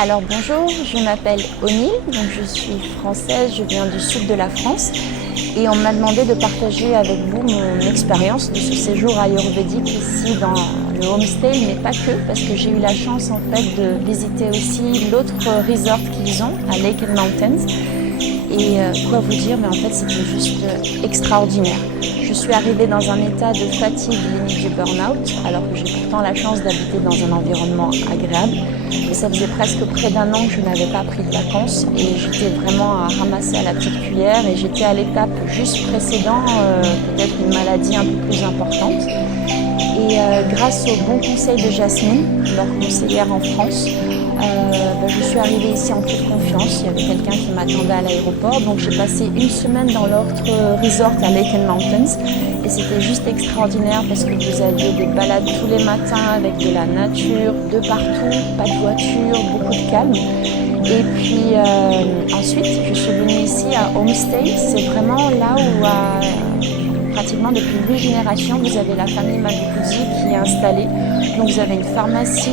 Alors bonjour, je m'appelle Onil, donc je suis française, je viens du sud de la France et on m'a demandé de partager avec vous mon expérience de ce séjour ayurvédique ici dans le homestay, mais pas que, parce que j'ai eu la chance en fait de visiter aussi l'autre resort qu'ils ont à Lake and Mountains. Et quoi vous dire, mais en fait c'était juste extraordinaire. Je suis arrivée dans un état de fatigue limite du burn-out, alors que j'ai pourtant la chance d'habiter dans un environnement agréable. Mais ça faisait presque près d'un an que je n'avais pas pris de vacances et j'étais vraiment à ramasser à la petite cuillère et j'étais à l'étape juste précédente, peut-être une maladie un peu plus importante. Et grâce au bon conseil de Jasmine, leur conseillère en France, je suis arrivée ici en toute confiance. Il y avait quelqu'un qui m'attendait à l'aéroport. Donc j'ai passé une semaine dans l'autre resort à Lake and Mountains. Et c'était juste extraordinaire parce que vous aviez des balades tous les matins avec de la nature, de partout, pas de voiture, beaucoup de calme. Et puis ensuite, je suis venue ici à Homestay. C'est vraiment là où pratiquement depuis 8 générations, vous avez la famille Madhubuti qui est installée. Donc vous avez une pharmacie,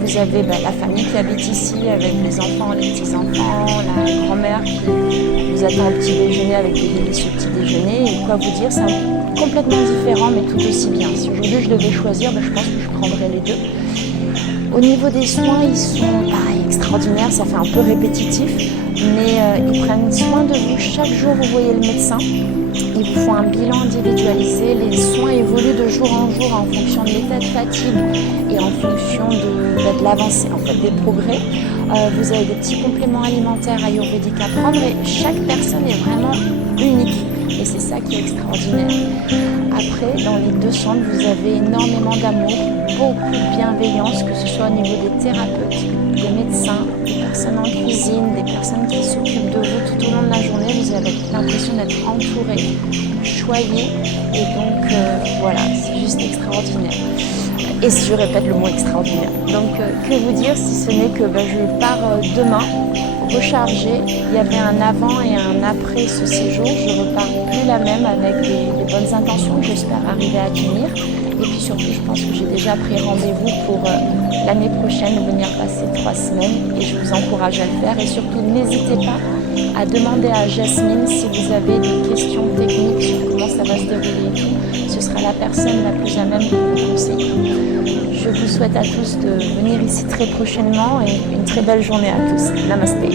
vous avez la famille qui habite ici avec les enfants, les petits-enfants, la grand-mère qui vous attend au petit déjeuner avec des délicieux petits déjeuners. Et quoi vous dire, c'est complètement différent mais tout aussi bien. Si aujourd'hui je devais choisir, je pense que je prendrais les deux. Au niveau des soins, ils sont pareil, extraordinaires, ça fait un peu répétitif, mais ils prennent soin de vous. Chaque jour, vous voyez le médecin. Ils vous font un bilan individualisé. Les soins évoluent de jour en jour en fonction de l'état de fatigue et en fonction de l'avancée, en fait, des progrès. Vous avez des petits compléments alimentaires ayurvédiques à prendre et chaque personne est vraiment unique. Et c'est ça qui est extraordinaire. Après, dans les deux centres, vous avez énormément d'amour, beaucoup de bienveillance, que ce soit au niveau des thérapeutes, des médecins, des personnes en cuisine, des personnes qui s'occupent de vous tout au long de la journée. Vous avez l'impression d'être entouré, choyé. Et donc, voilà, c'est juste extraordinaire. Et si je répète le mot extraordinaire. Donc, que vous dire si ce n'est que je pars demain, rechargée. Il y avait un avant et un après ce séjour. Je repars plus la même avec les bonnes intentions que j'espère arriver à tenir. Et puis surtout, je pense que j'ai déjà pris rendez-vous pour l'année prochaine venir passer 3 semaines. Et je vous encourage à le faire. Et surtout, n'hésitez pas à demander à Jasmine si vous avez des questions techniques sur comment ça va se dérouler et tout. Ce sera la personne la plus à même de vous conseiller. Je vous souhaite à tous de venir ici très prochainement et une très belle journée à tous. Namasté.